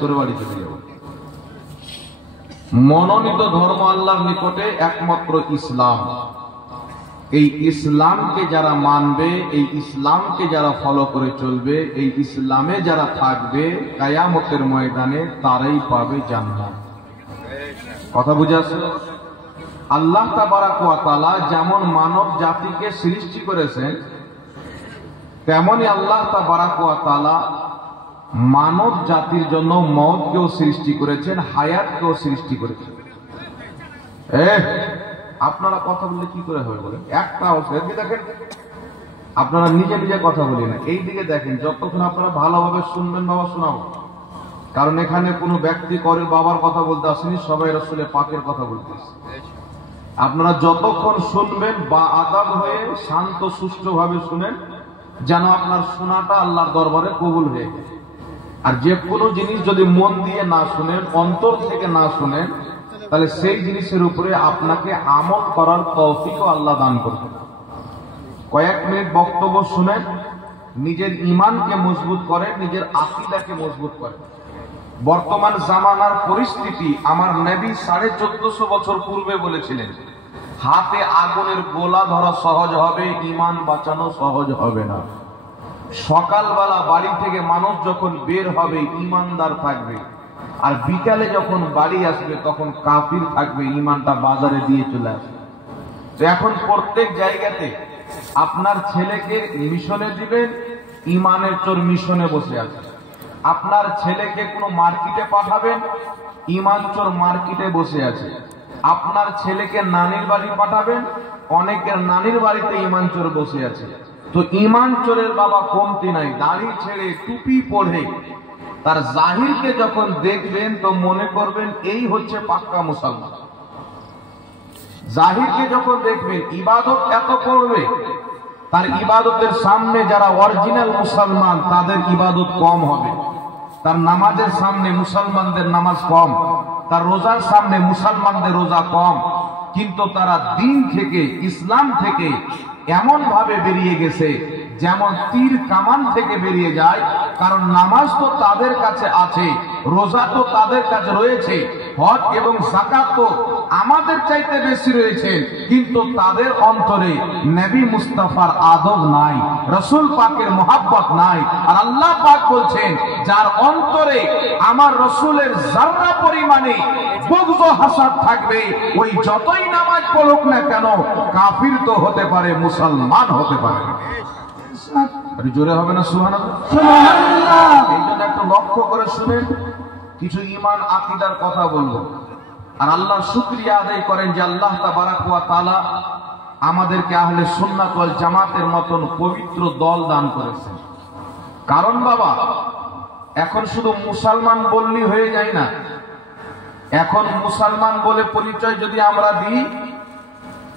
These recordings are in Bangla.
করে বাড়ি চলে যাব। মনোনীত ধর্ম আল্লাহর নিকটে একমাত্র ইসলাম। এই ইসলামকে যারা মানবে, এই ইসলামকে যারা ফলো করে চলবে, এই ইসলামে যারা থাকবে, কিয়ামতের ময়দানে তারাই পাবে জান্নাত। কথা বুঝে আসছে? আল্লাহ তাবারাক ওয়া তাআলা যেমন মানব জাতিকে সৃষ্টি করেছেন, তেমনি আল্লাহ তাবারাক ওয়া তাআলা মানব জাতির জন্য মওতকেও সৃষ্টি করেছেন, হায়াতকেও সৃষ্টি করেছেন। আপনারা কথা বললে কি করে হবে বলেন? একটা অবস্থা দেখেন, আপনারা নিজে নিজে কথা বলি না, এই দিকে দেখেন। যতক্ষণ আপনারা ভালোভাবে শুনবেন বাবা, শোনাবো। কারণ এখানে কোনো ব্যক্তি করে বাবার কথা বলতে আসেনি, সবাই রাসূলের পাকের কথা বলতে আসে। আপনারা যতক্ষণ শুনবেন বা আদাব হয়ে শান্ত সুষ্ঠুভাবে শুনেন, যেন আপনার শোনাটা আল্লাহর দরবারে কবুল হয়ে যায়। আর যে কোনো জিনিস যদি মন দিয়ে না শুনেন, অন্তর থেকে না শুনেন, তাহলে সেই জিনিসের উপরে আপনাকে আমল করার তৌফিকও আল্লাহ দান করবেন। কয়েক মিনিট বক্তব্য শুনেন, নিজের ঈমানকে মজবুত করেন, নিজের আকীদাকে মজবুত করেন। বর্তমান জামানার পরিস্থিতি আমার নবী 1450 বছর পূর্বে বলেছিলেন, হাতে আগুনের গোলা ধরা সহজ হবে, ঈমান বাঁচানো সহজ হবে না। সকালবেলা বাড়ি থেকে মানুষ যখন বের হবে ঈমানদার থাকবে, আর বিকালে যখন বাড়ি আসবে তখন কাফির থাকবে, ঈমানটা বাজারে দিয়ে চলে আসবে। তো এখন প্রত্যেক জায়গাতে আপনার ছেলেকে মিশনে দিবেন, ঈমানের চোর মিশনে বসে আছে। আপনার ছেলেকে কোনো মার্কেটে পাঠাবেন, ঈমান চোর মার্কেটে বসে আছে। আপনার ছেলেকে নানির বাড়ি পাঠাবেন, অনেকের নানির বাড়িতে ঈমান চোর বসে আছে। তো ঈমান চোরের বাবা কমতি নাই, দাড়ি ছেড়ে টুপি পরে তার জাহিরকে যখন দেখবেন তো মনে করবেন এই হচ্ছে পাক্কা মুসলমান। জাহিরকে যখন দেখবেন ইবাদত এত করবে, তার ইবাদতের সামনে যারা অরিজিনাল মুসলমান তাদের ইবাদত কম হবে। তার নামাজের সামনে মুসলমানদের নামাজ কম, তার রোজার সামনে মুসলমানদের রোজা কম। কিন্তু তারা দিন থেকে, ইসলাম থেকে এমন ভাবে বেরিয়ে গেছে যেমন তীর কামান থেকে বেরিয়ে যায়। কারণ নামাজ তো তাদের কাছে আছে, রোজা তো তাদের কাছে রয়েছে, হজ এবং যাকাত তো আমাদের চাইতে বেশি রয়েছে, কিন্তু তাদের অন্তরে নবী মুস্তাফার আদব নাই, রাসূল পাকের মোহাব্বত নাই। আর আল্লাহ পাক বলছেন, যার অন্তরে আমার রাসূলের যারা পরিমাণে বুগজ ও হাসাদ থাকবে, ওই যতই নামাজ পড়ুক না কেন কাফির তো হতে পারে, মুসলমান হতে পারে। জোরে হবে না সুবহানাল্লাহ? সুবহানাল্লাহ। এই জন্য একটু লক্ষ্য করে শুনেন, কিছু ঈমান আকীদার কথা বলবো। আর আল্লাহর শুকরিয়া আদায় করেন যে আল্লাহ তাবারাক ওয়া তাআলা আমাদেরকে আহলে সুন্নাত ওয়াল জামাতের মতন পবিত্র দল দান করেছেন। কারণ বাবা, এখন শুধু মুসলমান বললেই হয়ে যায় না। এখন মুসলমান বলে পরিচয় যদি আমরা দিই,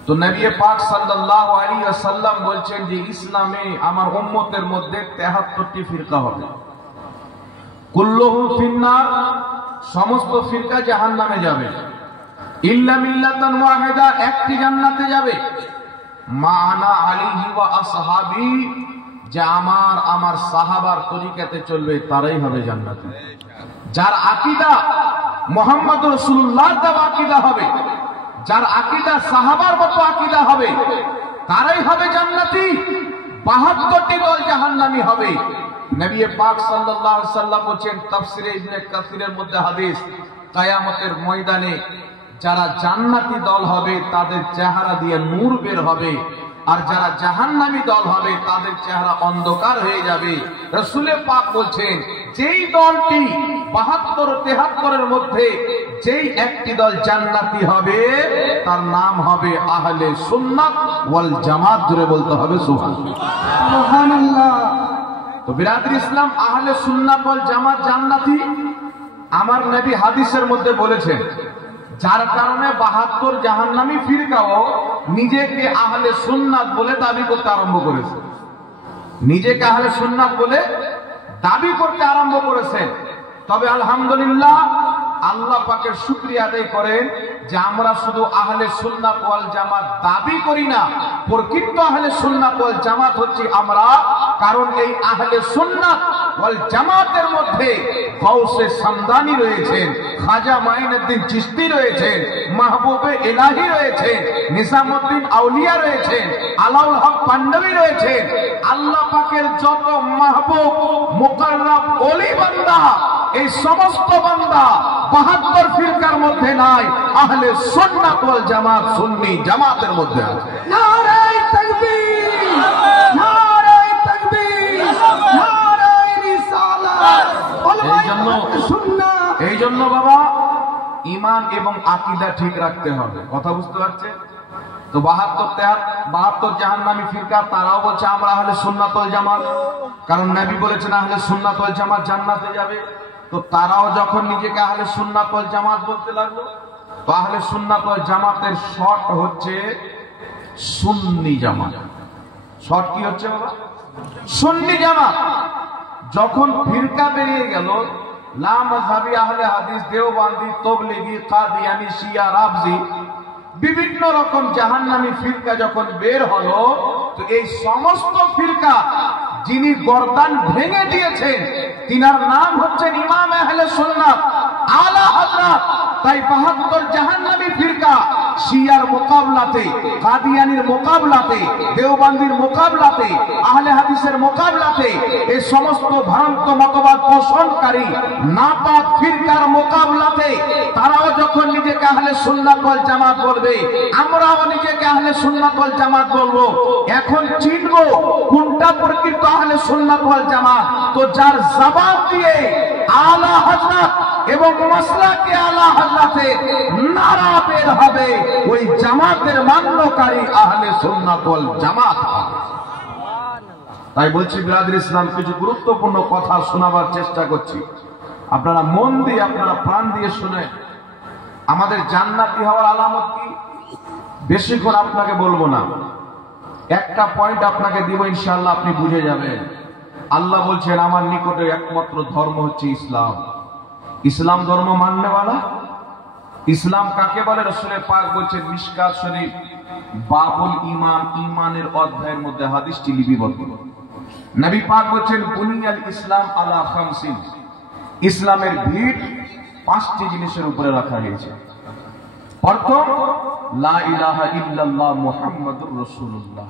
তো নবী পাক সাল্লাল্লাহু আলাইহি ওয়াসাল্লাম বলছেন যে ইসলামে আমার উম্মতের মধ্যে 73টি ফিরকা হবে। কুল্লুহু ফিন্নার, সমস্ত ফিরকা জাহান্নামে যাবে। ইল্লা মিল্লাতান ওয়াহিদা, একটি জান্নাতে যাবে। মা আনা আলাইহি ওয়া আসহাবি, যে আমার সাহাবার তরিকাতে চলবে তারাই হবে জান্নাতি। যার আকীদা মুহাম্মদ রাসূলুল্লাহর দেওয়া আকীদা হবে, যার আকীদা সাহাবার মতো আকীদা হবে, তারাই হবে জান্নাতি। 72টি দল জাহান্নামী হবে। নবী পাক সাল্লাল্লাহু আলাইহি ওয়াসাল্লাম বলেন, তাফসীরে ইবনে কাসিরের মধ্যে হাদিস, কিয়ামতের ময়দানে যারা জান্নাতি দল হবে তাদের চেহারা দিয়ে নূর বের হবে, আর যারা জাহান্নামী দল হবে তাদের চেহারা অন্ধকার হয়ে যাবে। রাসূল পাক বলছেন, যেই দলটি 72-73 মধ্যে যেই একটি দল জান্নাতি হবে তার নাম হবে আহলে সুন্নাত ওয়াল জামাত। জোরে বলতে হবে সুবহানাল্লাহ। তো বিরাদর ইসলাম, আহলে সুন্নাত ওয়াল জামাত জান্নাতি। আমার নবী হাদিসের মধ্যে বলেছেন, যার কারণে 72 জাহান্নামী ফিরকাও নিজেকে আহলে সুন্নাত বলে দাবি করতে আরম্ভ করেছে। নিজেকে আহলে সুন্নাত বলে দাবি করতে আরম্ভ করেছে। তবে আলহামদুলিল্লাহ, আল্লাহ পাকের শুকরিয়া আদায় করেন যে আমরা শুধু আহলে সুন্নাত ওয়াল জামাত দাবি করি না, প্রকৃত আহলে সুন্নাত ওয়াল জামাত হচ্ছে আমরা। কারণ এই আহলে সুন্নাত ওয়াল জামাতের মধ্যে গাউসে সামদানি রয়েছেন, খাজা মাইনুদ্দিন চিশতি রয়েছেন, মাহবুবে ইলাহি রয়েছেন, নিজামুদ্দিন আউলিয়া রয়েছেন, আলাউল হক পান্ডবী রয়েছেন। আল্লাহ পাকের যত মাহবুব মুকাররব ওলি বান্দা, এই সমস্ত বান্দা 72 ফিরকার মধ্যে নাই, আহলে সুন্নাত ওয়াল জামাত সুন্নি জামাতের মধ্যে আছে। নারে তাকবীর, নারে তাকবীর, নারে রিসালাত। এই জন্য বাবা ঈমান এবং আকীদা ঠিক রাখতে হবে। কথা বুঝতে পারছেন তো? 72 জাহান্নামী ফিরকা, তারাও বলছে আমরা আহলে সুন্নাত ওয়াল জামাত, কারণ নবী বলেছেন আহলে সুন্নাত ওয়াল জামাত জান্নাতে যাবে। তো তারাও যখন নিজেকে আহলে সুন্নাত ওয়াল জামাত বলতে লাগলো, তো আহলে সুন্নাত ওয়াল জামাতের শর্ট হচ্ছে সুন্নি জামাত। শর্ট কি হচ্ছে বাবা? সুন্নি জামাত। যখন ফিরকা বেরিয়ে গেল, লা মাযহাবি, আহলে হাদিস, দেওবন্দি, তাবলিগি, কাদিয়ানি, শিয়া, রাফজি, বিভিন্ন রকম জাহান্নামী ফিরকা যখন বের হলো, তো এই সমস্ত ফিরকা যিনি গর্দান ভেঙে দিয়েছেন তিনার নাম হচ্ছেন ইমাম আহলে সুন্নাত আলা হযরত। তাই 72 জাহান্নামী ফিরকা শিয়ার মোকাবলাতে, কাদিয়ানির মোকাবলাতে, দেওবন্দির মোকাবলাতে, আহলে হাদিসের মোকাবলাতে, এই সমস্ত ভ্রান্ত মতবাদ পোষণকারী নাপাক ফিরকার মোকাবলাতে তারাও যখন নিজেকে আহলে সুন্নাত ওয়াল জামাত বলবে, আমরাও নিজেকে আহলে সুন্নাত ওয়াল জামাত বলবো। এখন চিনবো কোনটা প্রকৃত আহলে সুন্নাত ওয়াল জামাত। তো যার জবাব দিয়ে আলা হযরত এবং মাসলাকে আলা হযরতে নারা বের হবে, ওই জামাতের মান্যকারী আহলে সুন্নাত ওয়াল জামাত। তাই বলছি বিরাদর ইসলাম, কিছু গুরুত্বপূর্ণ কথা শোনাবার চেষ্টা করছি, আপনারা মন দিয়ে, আপনারা প্রাণ দিয়ে শুনে। আমাদের জান্নাতি হওয়ার আলামত কি? বেশিক্ষণ আপনাকে বলবো না, একটা পয়েন্ট আপনাকে দিব, ইনশাআল্লাহ আপনি বুঝে যাবেন। আল্লাহ বলছেন আমার নিকটে একমাত্র ধর্ম হচ্ছে ইসলাম। ইসলাম ধর্ম মাননেওয়ালা। ইসলাম কাকে বলে? রাসূল পাক বলছেন মিশকাত শরীফ বাবুল ঈমান, ঈমানের অধ্যায়ের মধ্যে হাদিসটি লিপিবদ্ধ। নবী পাক বলছেন বুনিয়াল ইসলাম আলা খামসিন, ইসলামের ভিত 5টি জিনিসের উপরে রাখা হয়েছে। প্রথম, লা ইলাহা ইল্লাল্লাহ মুহাম্মাদুর রাসূলুল্লাহ,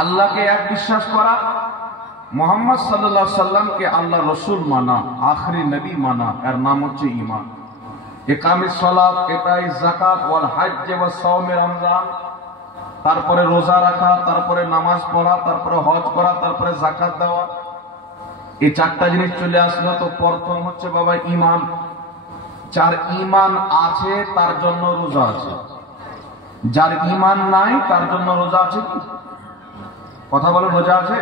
আল্লাহকে এক বিশ্বাস করা, মুহাম্মদ সাল্লাল্লাহু আলাইহি সাল্লামকে আল্লাহ রাসূল মানা, আখরি নবী মানা, এর নাম হচ্ছে ঈমান। ইকামিস সালাত, ইতাই যাকাত, ওয়াল হজ্জ ওয়া সাওমে রমজান, তারপরে রোজা রাখা, তারপরে নামাজ পড়া, তারপরে হজ করা, তারপরে যাকাত দেওয়া। এই 4টা জিনিস চলে আসলো। তো প্রথম হচ্ছে বাবা ঈমান। যার ঈমান আছে তার জন্য রোজা আছে, যার ঈমান নাই তার জন্য রোজা আছে কি? কথা বলে, রোজা আছে?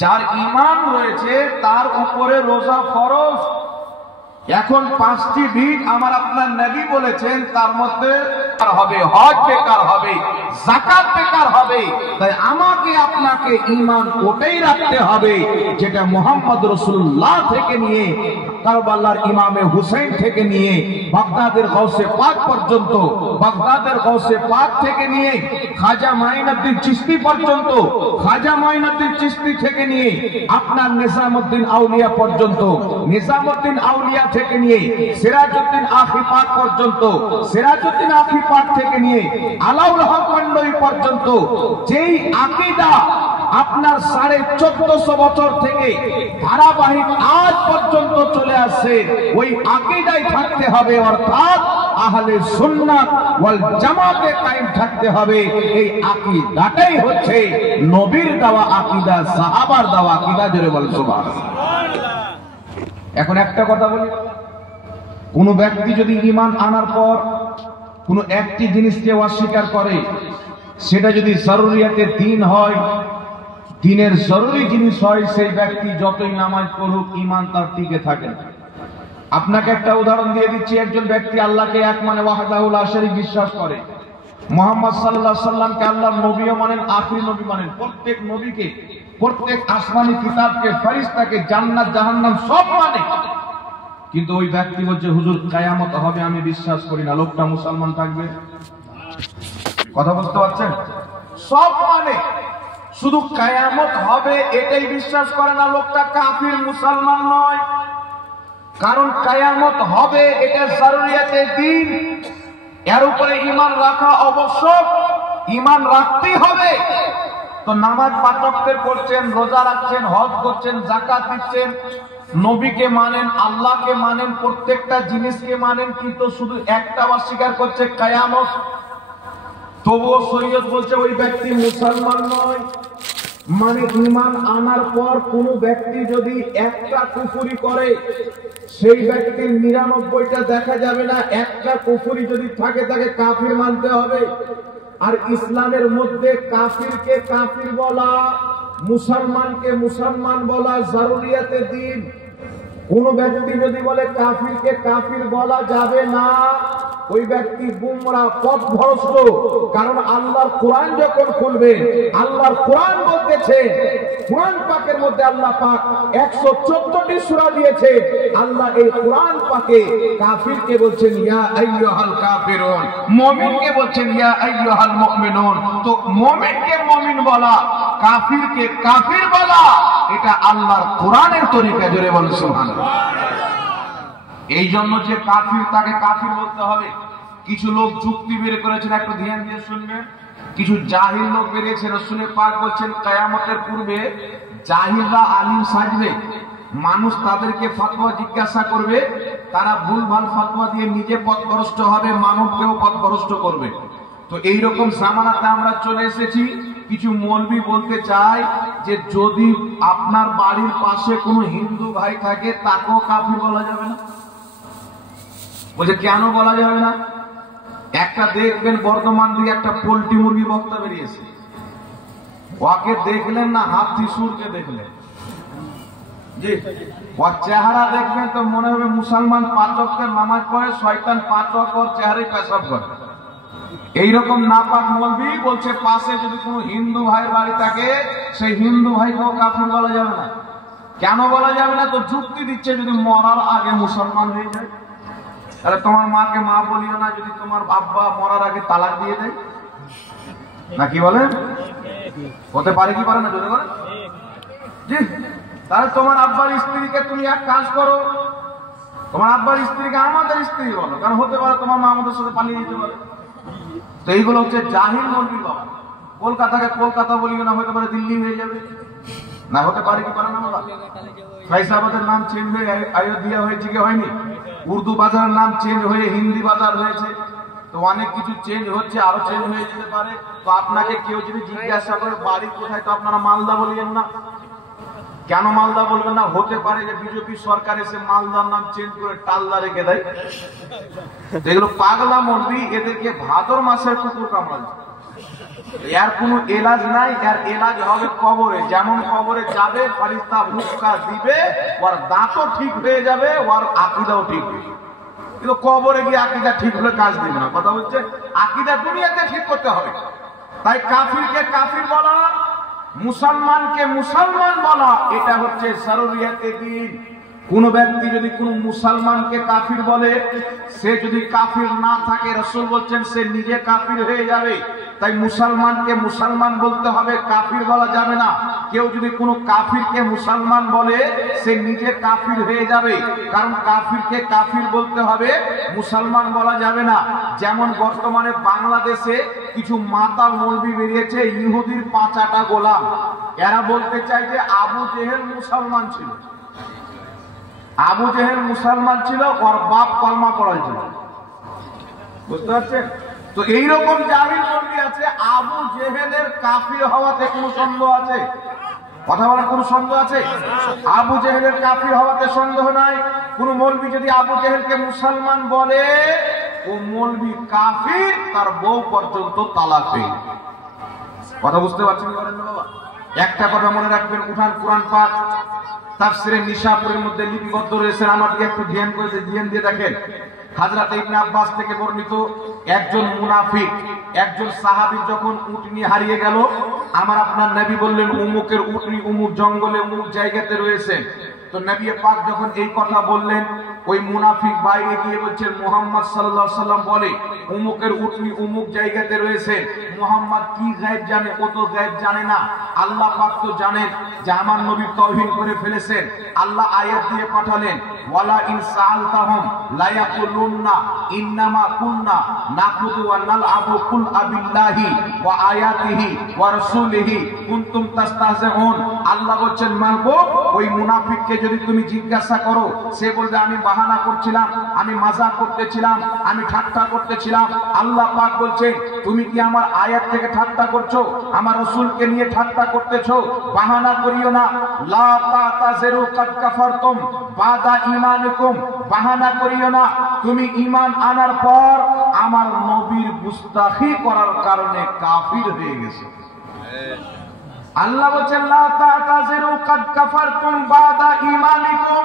যার ঈমান রয়েছে তার উপরে রোজা ফরজ। এখন 5টি ভিত আমার আপনার নবী বলেছেন, তার মধ্যে হবে হজ বেকার হবে, যাকাত বেকার হবে। তাই আমাকে আপনাকে ঈমান ওটাই রাখতে হবে যেটা মুহাম্মদ রাসূলুল্লাহ থেকে নিয়ে, কারবালার ইমামে হুসাইন থেকে নিয়ে, বাগদাদের গাউসে পাক পর্যন্ত, বাগদাদের গাউসে পাক থেকে নিয়ে খাজা মাইনুদ্দিন চিশতি পর্যন্ত, খাজা মাইনুদ্দিন চিশতি থেকে নিয়ে আপনার নিজামুদ্দিন আউলিয়া পর্যন্ত, নিজামুদ্দিন আউলিয়া থেকে নিয়ে সিরাজউদ্দিন আখি পাক পর্যন্ত, সিরাজউদ্দিন আখি পাক থেকে নিয়ে আলাউল হক পান্ডবী পর্যন্ত, যেই আকীদা আপনার 1450 বছর থেকে ধারাবাহিক আজ পর্যন্ত চলে আসছে, ওই আকীদায় থাকতে হবে, অর্থাৎ আহলে সুন্নাত ওয়াল জামাতে কায়েম থাকতে হবে। এই আকীদাটাই হচ্ছে নবীর দেওয়া আকীদা, সাহাবার দেওয়া আকীদা। জোরে বল সুবহানাল্লাহ। এখন একটা কথা বলি, কোন ব্যক্তি যদি ঈমান আনার পর কোন একটি জিনিসকে অস্বীকার করে, সেটা যদি জরুরিয়াতে দ্বীন হয়, দ্বীনের জরুরি জিনিস হয়, সেই ব্যক্তি যতই নামাজ পড়ুক ঈমান তার টিকে থাকে না। আপনাকে একটা উদাহরণ দিয়ে দিচ্ছি। একজন ব্যক্তি আল্লাহকে এক মানে ওয়াহদাহু লা শারীক বিশ্বাস করে, মুহাম্মদ সাল্লাল্লাহু আলাইহি সাল্লামকে আল্লাহর নবীও মানেন, আখিরি নবী মানেন, প্রত্যেক নবীকে, প্রত্যেক আসমানি কিতাবকে, ফেরেশতাকে, জান্নাত জাহান্নাম সব মানে। কিন্তু ওই ব্যক্তি বলছে হুজুর কিয়ামত হবে আমি বিশ্বাস করি না। লোকটা মুসলমান থাকবে? কথা বুঝতে পারছেন? সব মানে, শুধু কিয়ামত হবে এটাই বিশ্বাস করে না লোকটা, কাফির মুসলমান নয়। কারণ কিয়ামত হবে এটা জরুরিয়াতে দিন, এর উপরে ঈমান রাখা আবশ্যক, ঈমান রাখতেই হবে। তো নামাজ পাঁচ ওয়াক্তের পড়ছেন, রোজা রাখছেন, হজ করছেন, যাকাত দিচ্ছেন, নবীকে মানেন, আল্লাহকে মানেন, প্রত্যেকটা জিনিসকে মানেন, কিন্তু শুধু একটা অস্বীকার করছে কিয়ামত। তবুও শরীয়ত বলছে ওই ব্যক্তি মুসলমান নয়। মানে ঈমান আনার পর কোন ব্যক্তি যদি একটা কুফরি করে, সেই ব্যক্তির ৯৯টা দেখা যাবে না, একটা কুফরি যদি থাকে তাকে কাফির মানতে হবে। আর ইসলামের মধ্যে কাফিরকে কাফির বলা, মুসলমানকে মুসলমান বলা জরুরিয়াতে দিন। কোন ব্যক্তি যদি বলে কাফিরকে কাফির বলা যাবে না, ওই ব্যক্তি গুমরা, পথভ্রষ্ট। কারণ আল্লাহর কোরআন যখন খুলবে, আল্লাহর কোরআন বলতেছে, কোরআন পাকের মধ্যে আল্লাহ পাক ১১৪টি সূরা দিয়েছে। আল্লাহ এই কোরআন পাকে কাফিরকে বলছেন ইয়া আইয়ুহাল কাফিরুন, মুমিনকে বলছেন ইয়া আইয়ুহাল মুমিনুন। তো মুমিনকে মুমিন বলা, কাফিরকে কাফির বলা, এটা আল্লাহর কোরআনের তরিকা। জোরে বলেন সুবহানাল্লাহ। এই জন্য যে কাফির তাকে কাফির বলতে হবে। কিছু লোক যুক্তি বের করেছেন, একটু ধ্যান দিয়ে শুনবেন। কিছু জাহিল লোক বেরিয়েছে, রাসূল পাক বলছেন কিয়ামতের পূর্বে জাহিলরা আলিম সাজবে, মানুষ তাদেরকে ফতোয়া জিজ্ঞাসা করবে, তারা ভুলভাল ফতোয়া দিয়ে নিজে পথভ্রষ্ট হবে, মানবকেও পথভ্রষ্ট করবে। তো এইরকম জামানাতে আমরা চলে এসেছি। কিছু মৌলবি বলতে চায় যে যদি আপনার বাড়ির পাশে কোনো হিন্দু ভাই থাকে তাকেও কাফির বলা যাবে না। বলছে কেন বলা যাবে না? একটা দেখবেন বর্ধমান দিকে একটা পোল্ট্রি মুরগি বক্তা বেরিয়েছে, ওকে দেখলেন না হাতি সুরকে দেখলেন, জি ওর চেহারা দেখবেন তো মনে হবে মুসলমান ৫ ওয়াক্তের নামাজ পড়ে, শয়তান ৫ ওয়াক্ত ওর চেহারায় পেশাব করে। এইরকম নাপাক মৌলবি বলছে পাশে যদি কোনো হিন্দু ভাই বাড়ি থাকে সেই হিন্দু ভাইকেও কাফির বলা যাবে না। কেন বলা যাবে না? তো যুক্তি দিচ্ছে যদি মরার আগে মুসলমান হয়ে যায়, তাহলে তোমার মাকে মা বলিও না যদি তোমার আব্বা মরার আগে তালাক দিয়ে দেয়, না কি বলেন? হতে পারে কি পারে না? যদি বলেন জি, তাহলে তোমার আব্বার স্ত্রীকে তুমি এক কাজ করো, তোমার আব্বার স্ত্রীকে আমাদের স্ত্রী বলো, কারণ হতে পারে তোমার মা আমাদের সাথে পালিয়ে যেতে পারে। তো এইগুলো হচ্ছে জাহিল মৌলবীর বাবা। কলকাতাকে কলকাতা বলিও না, হতে পারে দিল্লি হয়ে যাবে, না হতে পারে কি পারে না? বাবা ফয়সাবাদের নাম চেঞ্জ হয়ে অযোধ্যা হয়েছে কি হয়নি? উর্দু বাজারের নাম চেঞ্জ হয়ে হিন্দি বাজার হয়েছে। তো অনেক কিছু চেঞ্জ হচ্ছে, আরো চেঞ্জ হয়ে যেতে পারে। তো আপনাকে কেউ যদি জিজ্ঞাসা করে বাড়ি কোথায়, তো আপনারা মালদা বলিয়েন না। কেন মালদা বলবেন না? হতে পারে যে বিজেপি সরকার এসে মালদার নাম চেঞ্জ করে টালদা রেখে দেয়। এগুলো পাগলা মৌলবি, এদেরকে ভাদর মাসের কুকুর কামড়ায়। এর কোনো এলাজ নাই, এর এলাজ হবে কবরে। যেমন কবরে যাবে ফারিস্তা মুক্কা দিবে, ওর দাঁতও ঠিক হয়ে যাবে, ওর আকীদাও ঠিক হয়ে যাবে। কিন্তু কবরে গিয়ে আকীদা ঠিক হলে কাজ দিবে না। কথা হচ্ছে আকীদা দুনিয়াতে ঠিক করতে হবে। তাই কাফিরকে কাফির বলা, মুসলমানকে মুসলমান বলা, এটা হচ্ছে জরুরিয়াতে দিন। কোন ব্যক্তি যদি কোন মুসলমানকে কাফির বলে, সে যদি কাফির না থাকে রাসূল বলছেন সে নিজে কাফির হয়ে যাবে। তাই মুসলমানকে মুসলমান বলতে হবে, কাফির বলা যাবে না। কেউ যদি কোনো কাফিরকে মুসলমান বলে সে নিজে কাফির হয়ে যাবে, কারণ কাফিরকে কাফির বলতে হবে, মুসলমান বলা যাবে না। যেমন বর্তমানে বাংলাদেশে কিছু মাতাল মৌলবি বেরিয়েছে, ইহুদির ৫টা গোলাম। এরা বলতে চায় যে আবু জেহেল মুসলমান ছিল, আবু জেহেল মুসলমান ছিল, ওর বাপ কলমা পড়াইছিল। বুঝতে পারছেন? তো এইরকম জাহিল মৌলবি আছে। আবু জেহেলের কাফির হওয়াতে কোনো সন্দেহ আছে? কথা বলার কোনো সন্দেহ আছে? আবু জেহেলের কাফির হওয়াতে সন্দেহ নাই। কোন মৌলবি যদি আবু জেহেলকে মুসলমান বলে, ও মৌলবি কাফির, তার বউ পর্যন্ত তালাক পেয়ে। কথা বুঝতে পারছেন বাবা? একটা কথা মনে রাখবেন, উঠান কোরআন পাক তাফসিরে নিশাপুরের মধ্যে লিপিবদ্ধ রয়েছে। আমাকে একটু ধ্যান করে ধ্যান দিয়ে দেখেন। হযরত ইবনে আব্বাস থেকে বর্ণিত, একজন মুনাফিক, একজন সাহাবী যখন উটনি হারিয়ে গেল, আমার আপনার নবী বললেন উমুকের উটনি উমুক জঙ্গলে উমুক জায়গাতে রয়েছে। তো নবী পাক যখন এই কথা বললেন, ওই মুনাফিক বাইরে গিয়ে বলছেন মুহাম্মদ সাল্লাল্লাহু আলাইহি ওয়াসাল্লাম বলে উমুকের উটনি উমুক জায়গাতে রয়েছে। মুহাম্মদ কি গায়েব জানে? ও তো গায়েব জানে না। আল্লাহ পাক তো জানেন যে আমার নবী তাওহীদ করে ফেলেছেন। আল্লাহ আয়াত দিয়ে পাঠালেন, ওয়ালা ইন সাআলতাহুম লা ইয়াকুলুন্না ইন্নামা কুননা নাকুদু ওয়া নালআবু কুল আবিল্লাহি ওয়া আয়াতিহি ওয়া রাসূলিহি কুনতুম তাস্তাহজিউন। আল্লাহ বলেন মানবো, ওই মুনাফিককে যদি তুমি জিজ্ঞাসা করো, সে বলবে আমি বাহানা করছিলাম, আমি মজাক করতেছিলাম, আমি ঠাট্টা করতেছিলাম। আল্লাহ পাক বলছেন তুমি কি আমার আয়াত থেকে ঠাট্টা করছো? আমার রাসূলকে নিয়ে ঠাট্টা করতেছো? বাহানা করিও না। লা তাতাজিরু কাদ কাফারতুম বাদা ঈমানিকুম। বাহানা করিও না, তুমি ঈমান আনার পর আমার নবীর গুস্তাখি করার কারণে কাফির হয়ে গেছো। আল্লাহ বলেন লা তাতাজিরু কাদ কাফারতুম বাদা ঈমানিকুম।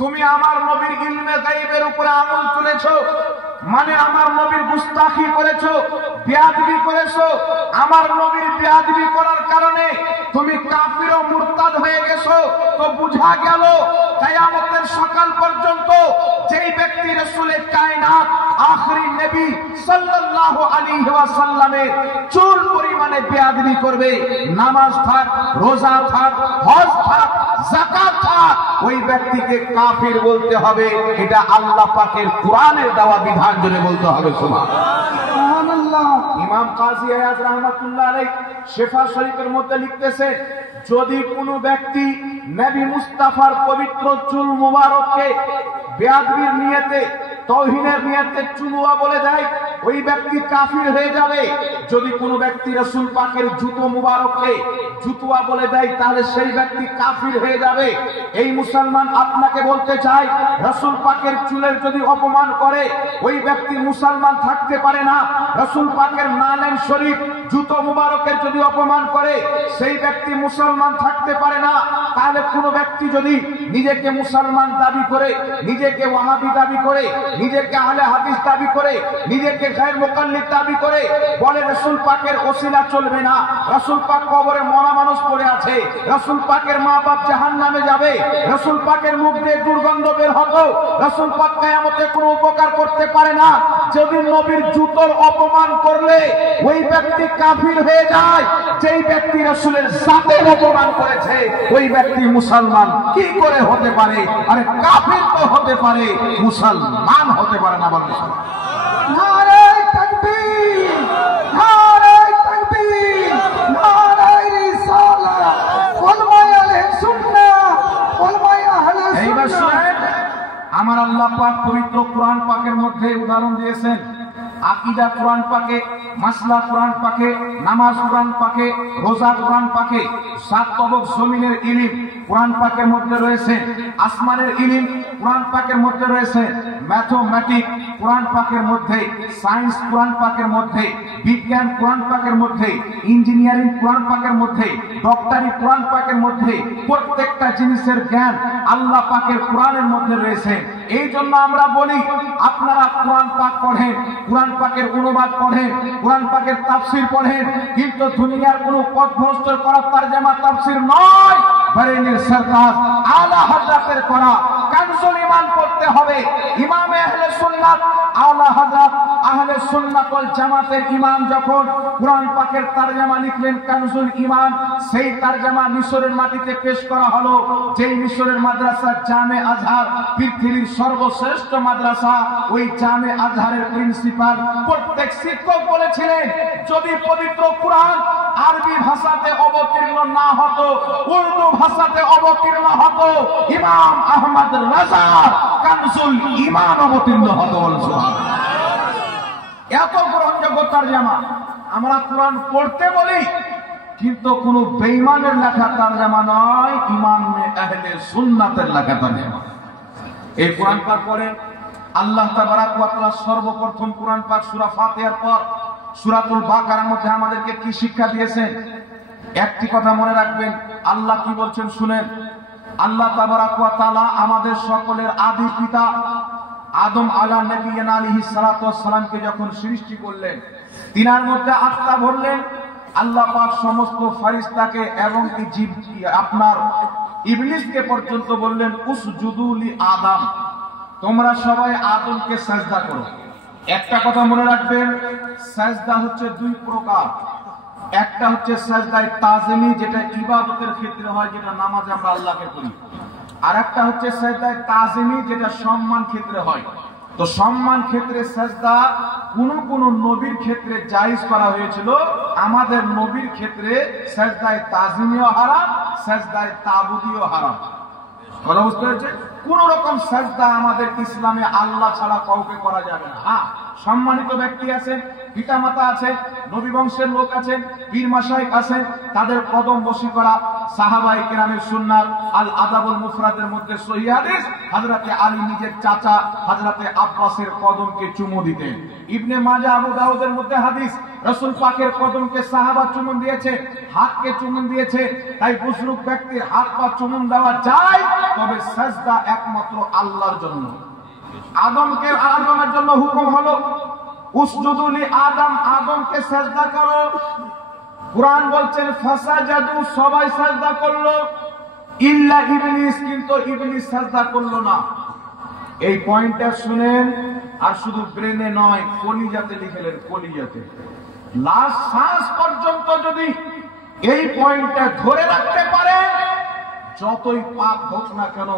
তুমি আমার নবীর ইলমে গায়বের উপরে আমল তুলেছো, মানে আমার নবীর গুস্তাখি করেছো, বেয়াদবি করেছো। আমার নবীর বেয়াদবি করার কারণে তুমি কাফির ও মুরতাদ হয়ে গেছো। তো বুঝা গেল কিয়ামতের সকাল পর্যন্ত যেই ব্যক্তি রাসূলের কায়নাত আখরি নবী সাল্লাল্লাহু আলাইহি ওয়াসাল্লামের চুল পরিমাণে বেয়াদবি করবে, নামাজ থাক, রোজা থাক, হজ থাক, যাকাত থাক, ওই ব্যক্তিকে কাফির বলতে হবে। এটা আল্লাহ পাকের কোরআনের দেওয়া বিধান জন্য বলতে হবে। সুবহানাল্লাহ। ইমাম কাজী আয়াজ রাহমাতুল্লাহ আলাইহি শিফা শরীফের মধ্যে লিখতেছে, যদি কোনো ব্যক্তি নবী মুস্তাফার পবিত্র চুল মুবারককে বেয়াদবির নিয়তে, তাওহীদের নিয়তে চুলুয়া বলে দেয়, ওই ব্যক্তি কাফির হয়ে যাবে। যদি কোনো ব্যক্তি রাসূল পাকের জুতো মুবারককে জুতুয়া বলে দেয়, তাহলে সেই ব্যক্তি কাফির হয়ে যাবে। এই মুসলমান আপনাকে বলতে চাই, রাসূল পাকের চুলের যদি অপমান করে, ওই ব্যক্তি মুসলমান থাকতে পারে না। রাসূল পাকের নালেন শরীফ জুতো মুবারকের যদি অপমান করে, সেই ব্যক্তি মুসলমান থাকতে পারে না। তাহলে কোনো ব্যক্তি যদি নিজেকে মুসলমান দাবি করে, নিজেকে ওয়াহাবি দাবি করে, নিজেকে আহলে হাদিস দাবি করে, নিজেকে গায়র মুকাল্লিদ দাবি করে, বলে রাসূল পাকের ওসিলা চলবে না, রাসূল পাক কবরে মরা মানুষ পড়ে আছে, রাসূল পাকের মা বাপ জাহান্নামে যাবে, রাসূল পাকের মুখ দিয়ে দুর্গন্ধ বের হবে, রাসূল পাক কিয়ামতে কোনো উপকার করতে পারে না। যদি নবীর জুতোর অপমান করলে ওই ব্যক্তি কাফির হয়ে যায়। যেই ব্যক্তি রাসূলের জাতের অপমান করেছে, ওই ব্যক্তি মুসলমান কি করে হতে পারে? আরে কাফির তো হতে পারে, মুসলমান হতে পারে না। বলেন নারে তাকবীর, নারে তাকবীর, নারে রিসালাত, ওয়ালমায়ে আহলে সুন্নাহ, ওয়ালমায়ে আহলে সুন্নাহ। আমার আল্লাহ পাক পবিত্র কোরআন পাকের মধ্যে উদাহরণ দিয়েছেন। আকীদা কোরআন পাকে, মাসলা কোরআন পাকে, নামাজ কোরআন পাকে, রোজা কোরআন পাকে, সাত তবক জমিনের ইলম কোরআন পাকের মধ্যে রয়েছে, আসমানের ইলম কোরআন পাকের মধ্যে রয়েছে, ম্যাথমেটিক্স কোরআন পাকের মধ্যে, সায়েন্স কোরআন পাকের মধ্যে, বিজ্ঞান কোরআন পাকের মধ্যে, ইঞ্জিনিয়ারিং কোরআন পাকের মধ্যে, ডক্টরি কোরআন পাকের মধ্যে। প্রত্যেকটা জিনিসের জ্ঞান আল্লাহ পাকের কোরআনের মধ্যে রয়েছে। এই জন্য আমরা বলি আপনারা কোরআন পাক পড়েন, কোরআন পাকের অনুবাদ পড়েন, কোরআন পাকের তাফসীর পড়েন, কিন্তু দুনিয়ার কোনো পথভ্রষ্ট করা তরজমা তাফসীর নয়, বারেনীর সরকার আলা হযরতের করা কানজুল ঈমান পড়তে হবে। ইমামে আহলে সুন্নাত আলা হযরত আহলে সুন্নাত ওয়াল জামাতের ইমাম যখন কোরআন পাকের তরজমা লিখলেন কানজুল ঈমান, সেই তরজমা মিশরের মাটিতে পেশ করা হলো। যেই মিশরের মাদ্রাসা জামে আজহার পৃথিবীর সর্বশ্রেষ্ঠ মাদ্রাসা, ওই জামে আজহারের প্রিন্সিপাল প্রত্যেক শিক্ষক বলেছিলেন, যদি পবিত্র কোরআন আরবি ভাষাতে অবতীর্ণ না হতো, উর্দু ভাষাতে অবতীর্ণ হতো, ইমাম আহমদ রাজা কানজুল ঈমান অবতীর্ণ হতো। এত গ্রহণযোগ্য তরজমা। আমরা কোরআন পড়তে বলি, কিন্তু কোন বেঈমানের লেখা তরজমা নয়, ইমামে আহলে সুন্নাতের লেখা তরজমা। এই কোরআন পাক পড়েন। আল্লাহ তাবারাক ওয়া তাআলা সর্বপ্রথম কোরআন পাক সূরা ফাতিহার পর সূরাতুল বাকারার মধ্যে আমাদেরকে কি শিক্ষা দিয়েছেন? একটি কথা মনে রাখবেন, আল্লাহ কি বলছেন শুনেন। আল্লাহ তাবারাক ওয়া তাআলা আমাদের সকলের আদি পিতা আদম আলাইহিস সালাতু ওয়াস সালামকে যখন সৃষ্টি করলেন, তিনার মধ্যে আত্মা ভরলেন। আল্লাহ পাক সমস্ত ফেরেশতাকে এবং আপনার ইবলিসকে পর্যন্ত বললেন উসজুদু লি আদম, তোমরা সবাই আদমকে সাজদা করো। একটা কথা মনে রাখবেন, সাজদা হচ্ছে দুই প্রকার। একটা হচ্ছে সাজদায়ে তাজিমি, যেটা ইবাদতের ক্ষেত্রে হয়, যেটা নামাজে আমরা আল্লাহকে করি। আর একটা হচ্ছে সাজদায়ে তাজিমি, যেটা সম্মান ক্ষেত্রে হয়। তো সম্মান ক্ষেত্রে সাজদা কোন নবীর ক্ষেত্রে জায়েজ করা হয়েছিল, আমাদের নবীর ক্ষেত্রে সাজদায়ে তাজিমিও হারাম, সাজদায়ে তাবুদিও হারাম। কথা বুঝতে পেরেছেন? কোন রকম সাজদা আমাদের ইসলামে আল্লাহ ছাড়া কাউকে করা যাবে না। হ্যাঁ, সম্মানিত ব্যক্তি আছেন, পিতামাতা আছেন, নবী বংশের লোক আছেন, পীর মাশায়েখ আছেন, তাদের কদম বসি করা, সাহাবায়ে কেরামের সুন্নাত, আল আদাবুল মুফরাদের মধ্যে সহিহ হাদিস, হযরতে আলী নিজের চাচা হযরতে আব্বাসের কদমকে চুমু দিতেন। ইবনে মাজাহ, আবু দাউদের মধ্যে হাদিস, রাসূল পাকের কদমকে সাহাবা চুমুন দিয়েছে, হাতকে চুমুন দিয়েছে। তাই বুজুর্গ ব্যক্তির হাত পা চুমুন দেওয়া যায়, তবে সাজদা একমাত্র আল্লাহর জন্য। আদমের জন্য হুকুম হলো উসজুদু লি আদম, আদমকে সাজদা করো। কুরআন বলছেন ফাসাজাদু, সবাই সাজদা করলো, ইল্লা ইবলিস, কিন্তু ইবলিস সাজদা করলো না। এই পয়েন্টটা শুনেন, আর শুধু ব্রেনে নয়, কলিজাতে লিখেলেন, কলিজাতে। লাস্ট শ্বাস পর্যন্ত যদি এই পয়েন্টটা ধরে রাখতে পারে, যতই পাপ হোক না কেন,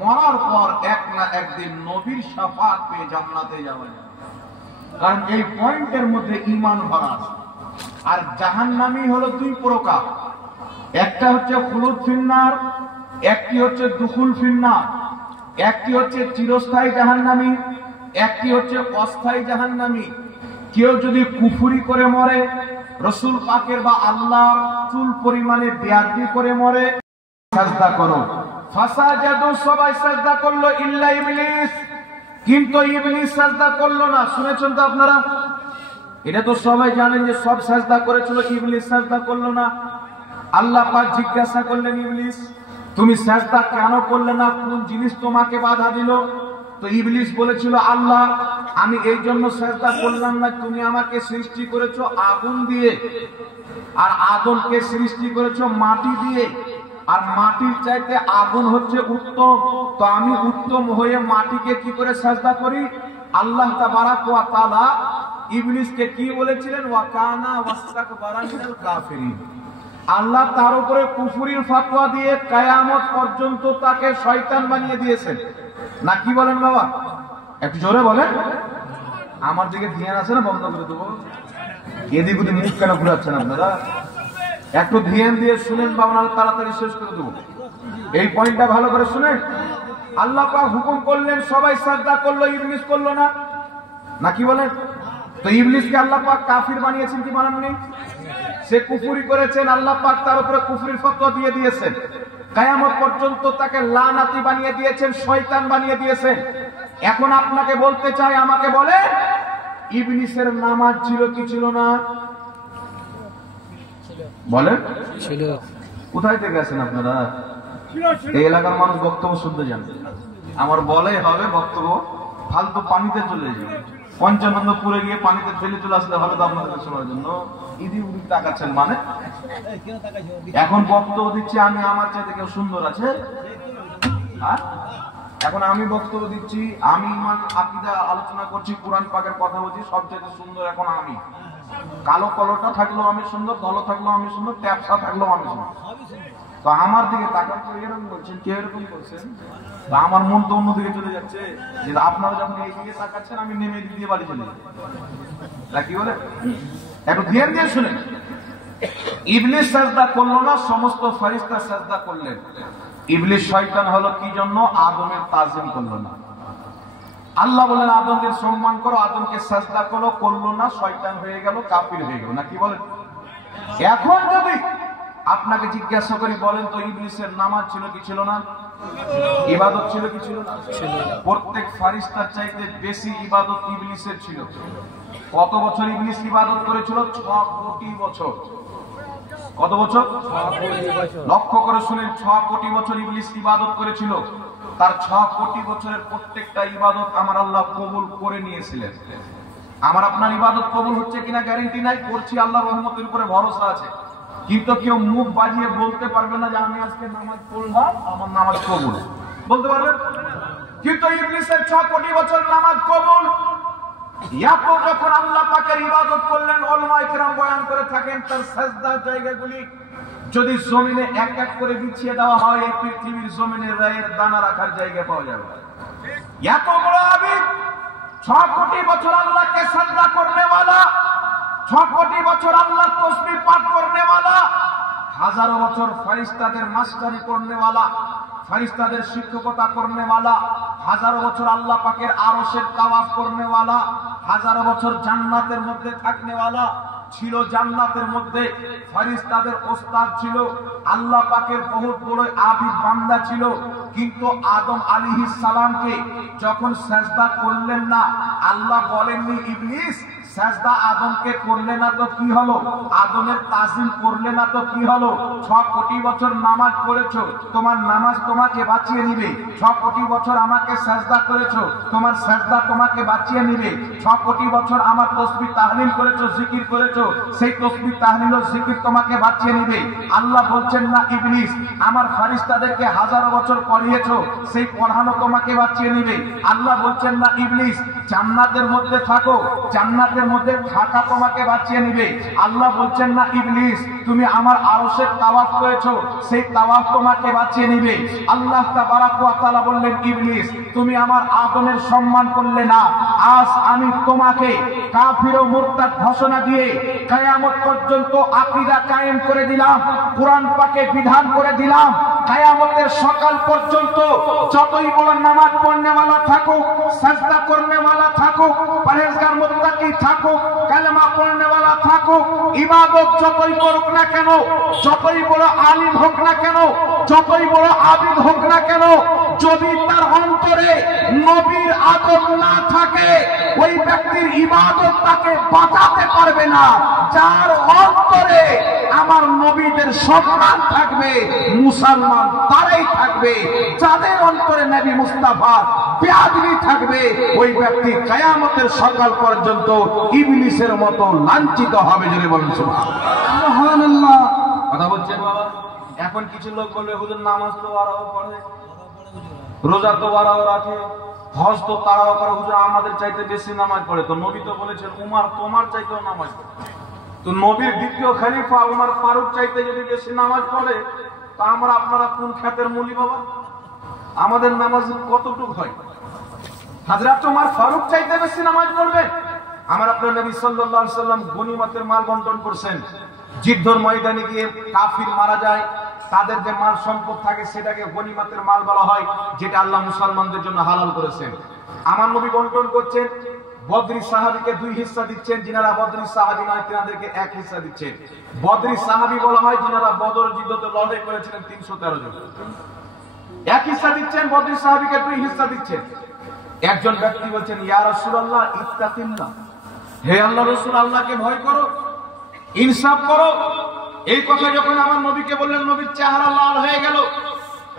মরার পর এক না একদিন নবীর শাফাত পেয়ে জান্নাতে যাবে। কারণ এই পয়েন্টের মধ্যে ঈমান ভরা আছে। আর জাহান্নামী হলো দুই প্রকার, একটা হচ্ছে খুলুদ ফিন্নার, একটি হচ্ছে দুখুল ফিন্নার। একটি হচ্ছে চিরস্থায়ী জাহান্নামী, একটি হচ্ছে অস্থায়ী জাহান্নামী। কেউ যদি কুফরি করে মরে, রাসূল পাকের বা আল্লাহর চুল পরিমাণে বেয়াদবি করে মরে, সাজদা করো। ফাসাজাদু, সবাই সাজদা করলো, ইল্লা ইবলিস, কিন্তু ইবলিস সাজদা করলো না। শুনেছেন তো আপনারা? এটা তো সবাই জানেন যে সব সাজদা করেছিল, ইবলিস সাজদা করলো না। আল্লাহ পাক জিজ্ঞাসা করলেন, ইবলিস তুমি সাজদা কেন করলে না? কোন জিনিস তোমাকে বাধা দিল? তো ইবলিস বলেছিল, আল্লাহ আমি এই জন্য সাজদা করলাম না, তুমি আমাকে সৃষ্টি করেছো আগুন দিয়ে, আর আদমকে সৃষ্টি করেছো মাটি দিয়ে, আর মাটির চাইতে আগুন হচ্ছে উত্তম, তো আমি উত্তম হয়ে মাটিকে কি করে সাজদা করি? আল্লাহ তাবারাক ওয়া তাআলা ইবলিসকে কি বলেছিলেন? ওয়া কানা ওয়াস্তাকবারা মিনাল কাফিরিন। আল্লাহ তার উপরে কুফরির ফতোয়া দিয়ে কিয়ামত পর্যন্ত তাকে শয়তান বানিয়ে দিয়েছেন। না কি বলেন বাবা? একটু জোরে বলেন। আমার দিকে ধ্যান আছে না? বন্ধ করে দেবো? এদিক ওদিক মুখ কেন ঘুরাচ্ছেন আপনারা? একটু ধ্যান দিয়ে শুনেন বাবা, তাড়াতাড়ি শেষ করে দেবো। এই পয়েন্টটা ভালো করে শুনেন। আল্লাহ পাক হুকুম করলেন, সবাই সাজদা করলো, ইবলিস করলো না। না কি বলেন? তো ইবলিসকে আল্লাহ পাক কাফির বানিয়েছেন কি বানাননি? সে কুফরি করেছেন, আল্লাহ পাক তার উপরে কুফরির ফতোয়া দিয়ে দিয়েছেন। কিয়ামত পর্যন্ত তাকে লানাতি বানিয়ে দিয়েছেন, শয়তান বানিয়ে দিয়েছেন। এখন আপনাকে বলতে চাই, আমাকে বলে, ইবলিসের নামাজ ছিল কি ছিল না? বলেন। কোথায় থেকে আছেন আপনারা? এই এলাকার মানুষ বক্তব্য শুনতে যান, আমার বলে হবে বক্তব্য, ফালতু পানিতে চলে যাবে। পঞ্চানন্দপুরে গিয়ে পানিতে ফেলে চলে আসলে ভালো তো আপনাদের শোনার জন্য। ইদি উদি তাকাচ্ছেন মানে? এখন বক্তব্য দিচ্ছি আমি, আমার চাইতে কেউ সুন্দর আছে? এখন আমি বক্তব্য দিচ্ছি, আমি ইমান আকীদা আলোচনা করছি, কোরআন পাকের কথা বলছি, সবচেয়ে সুন্দর এখন আমি। কালো কলটা থাকলেও আমি সুন্দর, ধলো থাকলেও আমি সুন্দর, ট্যাপসা থাকলেও আমি সুন্দর। তো আমার দিকে তাকান করে এরকম বলছেন, কে এরকম করছেন? আমার মন তো অন্যদিকে চলে যাচ্ছে, যে আপনারা যখন এই দিকে তাকাচ্ছেন আমি নেমে দিয়ে বাড়ি চলে যাচ্ছি। কি বলে? একটু ধ্যান দিয়ে শুনেন। ইবলিস সাজদা করলো না, সমস্ত ফেরেশতা সাজদা করলেন। ইবলিস শয়তান হলো কি জন্য? আদমের তাজিম করলো না। আল্লাহ বলেন আদমের সম্মান করো, আদমকে সাজদা করো, করলো না, শয়তান হয়ে গেল, কাফির হয়ে গেল। না কি বলেন? এখন যদি আপনাকে জিজ্ঞাসা করি, বলেন তো ইবলিসের নামাজ ছিল কি ছিল না? ইবাদত ছিল কি ছিল না? প্রত্যেক ফেরেশতার চাইতে বেশি ইবাদত ইবলিসের ছিল। কত বছর ইবলিস ইবাদত করেছিল? 6 কোটি বছর। কত বছর? লক্ষ্য করে শুনেন, 6 কোটি বছর ইবলিস ইবাদত করেছিল। তার 6 কোটি বছরের প্রত্যেকটা ইবাদত আমার আল্লাহ কবুল করে নিয়েছিলেন। আমার আপনার ইবাদত কবুল হচ্ছে কিনা গ্যারান্টি নাই, করছি আল্লাহর রহমতের উপরে ভরসা আছে। কিন্তু কেউ মুখ বাজিয়ে বলতে পারবে না যে আমি আজকে নামাজ পড়লাম, আমার নামাজ কবুল। বলতে পারবেন? কিন্তু ইবলিসের 6 কোটি বছর নামাজ কবুল। ইয়াকুব যখন আল্লাহ পাকের ইবাদত করলেন, উলামায়ে কেরাম বয়ান করে থাকেন তার সাজদার জায়গাগুলি যদি জমিনে এক এক করে বিছিয়ে দেওয়া হয়, এই পৃথিবীর জমিনে রায়ের দানা রাখার জায়গা পাওয়া যাবে। এত বড় আবিদ, 6 কোটি বছর আল্লাহকে সাজদা করনে वाला, 6 কোটি বছর আল্লাহ তাসবিহ পাঠ করনে वाला, হাজারো বছর ফেরেশতাদের মাস্টারি করনে वाला, ফেরেশতাদের শিক্ষকতা করনে वाला, হাজারো বছর আল্লাহ পাকের আরশের তাওয়াফ করনে वाला, হাজারো বছর জান্নাতের মধ্যে থাকনে वाला ছিল। জান্নাতের মধ্যে ফেরেশতাদের ওস্তাদ ছিল, আল্লাহ পাকের বহুত বড় আবিদ বান্দা ছিল। কিন্তু আদম আলাইহিস সালামকে যখন সিজদা করলেন না, আল্লাহ বলেননি ইবলিস সাজদা আদমকে করলে না তো কি হলো, আদমের তাজিম করলে না তো কি হলো, 6 কোটি বছর নামাজ পড়েছো, তোমার নামাজ তোমাকে বাঁচিয়ে নিবে। 6 কোটি বছর আমাকে সাজদা করেছো, তোমার সাজদা তোমাকে বাঁচিয়ে নিবে। 6 কোটি বছর আমার তাসবিহ তাহলিল করেছো, জিকির করেছো, সেই তাসবিহ তাহলিল ও জিকির তোমাকে বাঁচিয়ে নিবে। আল্লাহ বলছেন না ইবলিস আমার ফেরেশতাদেরকে হাজার বছর পড়িয়েছো, সেই পড়ানো তোমাকে বাঁচিয়ে নিবে। আল্লাহ বলছেন না ইবলিস জান্নাতের মধ্যে থাকো, জান্নাতের মধ্যে থাকা তোমাকে বাঁচিয়ে নিবে। আল্লাহ বলছেন না ইবলিস তুমি আমার আরশের তাওয়াফ করেছো, সেই তাওয়াফ তোমাকে বাঁচিয়ে নিবে। আল্লাহ তাবারাক ওয়া তাআলা বললেন ইবলিস তুমি আমার আদমের সম্মান করলে না, আজ আমি তোমাকে কাফির ও মুরতাদ ঘোষণা দিয়ে কিয়ামত পর্যন্ত আকীদা কায়েম করে দিলাম, কুরআন পাকে বিধান করে দিলাম। কিয়ামতের সকাল পর্যন্ত যতই বড় নামাজ পড়নে वाला থাকুক, সাজদা করনে वाला থাকুক, পরহেজগার মুত্তাকি থাকুক, কালেমা পড়নে वाला থাকুক, ইবাদত যতই করুক না কেন, যতই বড় আলিম হোক না কেন, যতই বড় আবিদ হোক না কেন, যদি তার অন্তরে নবীর আদব না থাকে ওই ব্যক্তির ইবাদত তাকে বাঁচাতে পারবে না। যার অন্তরে আমার নবীদের সম্মান থাকবে মুসলমান তারাই থাকবে, যাদের অন্তরে নবী মুস্তাফা বেয়াদবি থাকবে ওই ব্যক্তি কিয়ামতের সকাল পর্যন্ত ইবলিসের মতো লাঞ্ছিত হবে। জোরে বলুন সুবহানাল্লাহ। কথা বলছেন বাবা? এখন কিছু লোক বলবে হুজুর নামাজ তো ওরাও পড়ে, রোজা তো ওরাও রাখে, হজ তো তারাও করে, হুজুর আমাদের চাইতে বেশি নামাজ পড়ে। তো নবী তো বলেছেন উমর তোমার চাইতেও নামাজ পড়ে। তো নবীর দ্বিতীয় খলিফা উমর ফারুক চাইতে যদি বেশি নামাজ পড়ে তা আমরা আপনারা কোন খ্যাতের মুলি বাবা? আমাদের নামাজ কতটুকু হয়? হযরত উমর ফারুক চাইতে বেশি নামাজ পড়বে। আমার আপনার নবী সাল্লাল্লাহু আলাইহি সাল্লাম গনিমতের মাল বন্টন করছেন। যুদ্ধের ময়দানে গিয়ে কাফির মারা যায়, তাদের যে মাল সম্পদ থাকে সেটাকে গনিমতের মাল বলা হয়, যেটা আল্লাহ মুসলমানদের জন্য হালাল করেছেন। আমার নবী বন্টন করছেন, বদরি সাহাবীকে 2 হিস্সা দিচ্ছেন, যিনারা বদরি সাহাবী নয় তাদেরকে 1 হিস্সা দিচ্ছেন। বদরি সাহাবী বলা হয় যিনারা বদর যুদ্ধে লড়াই করেছিলেন 313 জন। 1 হিস্সা দিচ্ছেন, বদরি সাহাবীকে 2 হিস্সা দিচ্ছেন। একজন ব্যক্তি বলছেন ইয়া রাসূলুল্লাহ ইত্তাকিল্লাহ, হে আল্লাহর রাসূল আল্লাহকে ভয় করো, ইনসাফ করো। এই কথা যখন আমার নবীকে বললেন নবীর চেহারা লাল হয়ে গেল।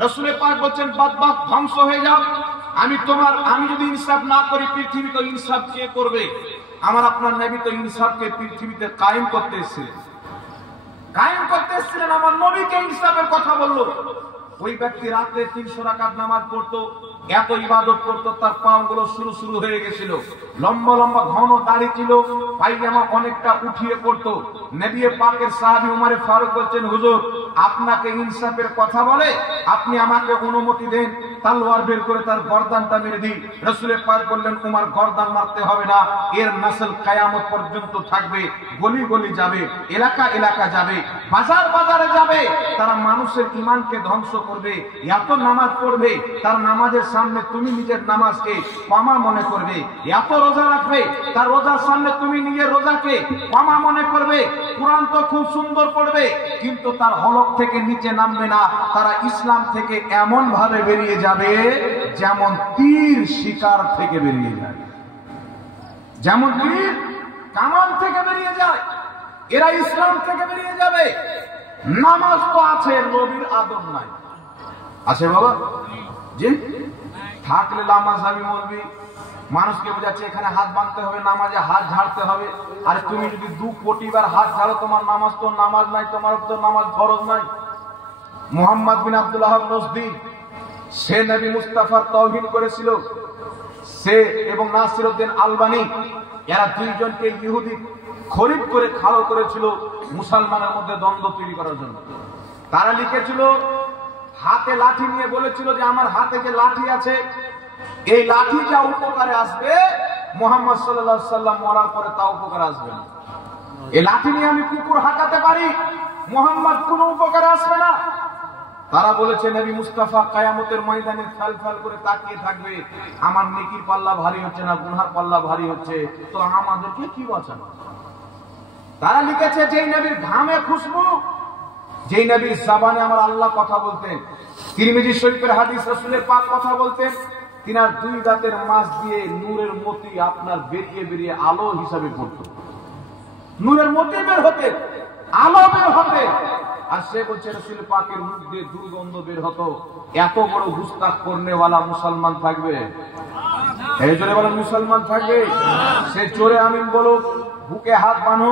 রাসূল পাক বলছেন বদবাক ধ্বংস হয়ে যাও, আমি যদি ইনসাফ না করি পৃথিবীতে ইনসাফ কে করবে? আমার আপনার নবী তো ইনসাফকে পৃথিবীতে কায়েম করতে এসেছিলেন, আমার নবীকে ইনসাফের কথা বললো। ওই ব্যক্তি রাতে 300 রাকাত নামাজ পড়তো, এত ইবাদত করতো, তার পাগুলো শুরু হয়ে গেছিল, লম্বা লম্বা ঘন দাড়ি ছিল, পায়জামা অনেকটা উঠিয়ে পড়তো। নবী পাকের সাহাবী উমর ফারুক বলছেন হুজুর আপনাকে ইনসাফের কথা বলে, আপনি আমাকে অনুমতি দেন তলোয়ার বের করে তার গর্দানটা মেরে দিই। রাসূল পাক বললেন উমর গর্দান মারতে হবে না, এর নসল কিয়ামত পর্যন্ত থাকবে, গলি গলি যাবে, এলাকা এলাকা যাবে, বাজার বাজারে যাবে, তারা মানুষের ঈমানকে ধ্বংস করবে। এত নামাজ পড়বে, তার নামাজের সামনে তুমি নিজের নামাজকে কমা মনে করবে। এত রোজা রাখবে, তার রোজার সামনে তুমি নিজের রোজাকে কমা মনে করবে। কুরআন তো খুব সুন্দর পড়বে, কিন্তু তার হলক থেকে নিচে নামবে না। তারা ইসলাম থেকে এমন ভাবে বেরিয়ে যাবে যেমন তীর শিকার থেকে বেরিয়ে যায়, যেমন তীর কামান থেকে বেরিয়ে যায়, এরা ইসলাম থেকে বেরিয়ে যাবে। নামাজ তো আছে, নবীর আদব নাই। আছে বাবা? জি থাকলে লামাজাবি মৌলবি মানুষকে বোঝাচ্ছে এখানে হাত বাঁধতে হবে, নামাজে হাত ঝাড়তে হবে। আর তুমি যদি 2 কোটি বার হাত ঝাড়ো তোমার নামাজ তো নামাজ নাই, তোমার তো নামাজ ফরজ নাই। মুহাম্মদ বিন আব্দুল ওয়াহাব নজদি, সে নবী মুস্তাফার তাওহীদ করেছিল। সে এবং নাসিরউদ্দিন আলবানী, এরা দুইজনকে ইহুদি খরিদ করে খাড়ো করেছিল মুসলমানের মধ্যে দ্বন্দ্ব তৈরি করার জন্য। তারা লিখেছিল, হাতে লাঠি নিয়ে বলেছিল যে আমার হাতে যে লাঠি আছে এই লাঠি যা উপকারে আসবে মুহাম্মদ সাল্লাল্লাহু আলাইহি ওয়াসাল্লাম মরার পরে তা উপকারে আসবে না। এই লাঠি নিয়ে আমি কুকুর হাঁকাতে পারি, মুহাম্মদ কোনো উপকারে আসবে না। তারা বলেছে নবী মুস্তাফা কিয়ামতের ময়দানে ফাল করে তাকিয়ে থাকবে, আমার নেকির পাল্লা ভারী হচ্ছে না, গুনার পাল্লা ভারী হচ্ছে, তো আমাদেরকে কি বাঁচাবে। তারা লিখেছে যেই নবীর ঘামে খুশবু, যেই নবীর জবানে আমার আল্লাহ কথা বলতেন, তিরমিজি শরীফের হাদিস রাসূলের পাক কথা বলতেন, তিনার 2 দাঁতের মাছ দিয়ে নূরের মতি আপনার বেরিয়ে বেরিয়ে আলো হিসাবে পড়তো, নূরের মতি বের হতে, আলো বের হতে। আর সে বলছে রাসূল পাকের মুখ দিয়ে দুর্গন্ধ বের হতো। এত বড় গুস্তাখ করনেওয়ালা মুসলমান থাকবে? এই জোরে বলেন মুসলমান থাকবে? সে জোরে আমিন বলো, বুকে হাত বাঁধো,